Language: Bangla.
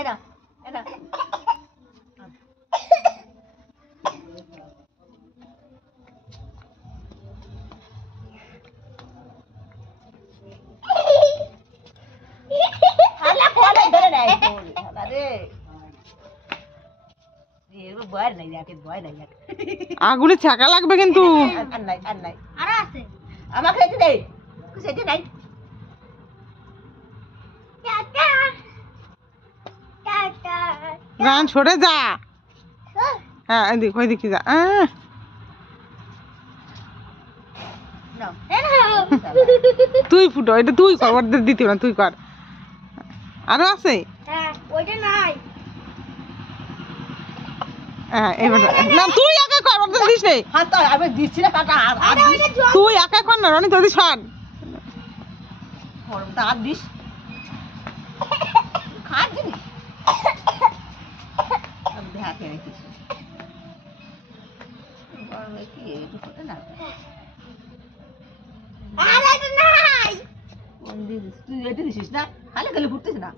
এটা এটা আগুনে ছাকা লাগবে কিন্তু। গান সরে যা। হ্যাঁ এদিক ওইদিকে যা। তুই ফুটো, এটা তুই কর, ওদের দিতে না, তুই কর। আরো আছে? হ্যাঁ এবার না, তুই একা কর, ওদের দিস নেই। আমি দিচ্ছি না কাকা, তুই একা কর না রনি, তোদের সর। আর দিস খার জিনিস দেখাতে রেখেছি তুই এটা দিছিস না, খালি খালি ফুটতেছ না।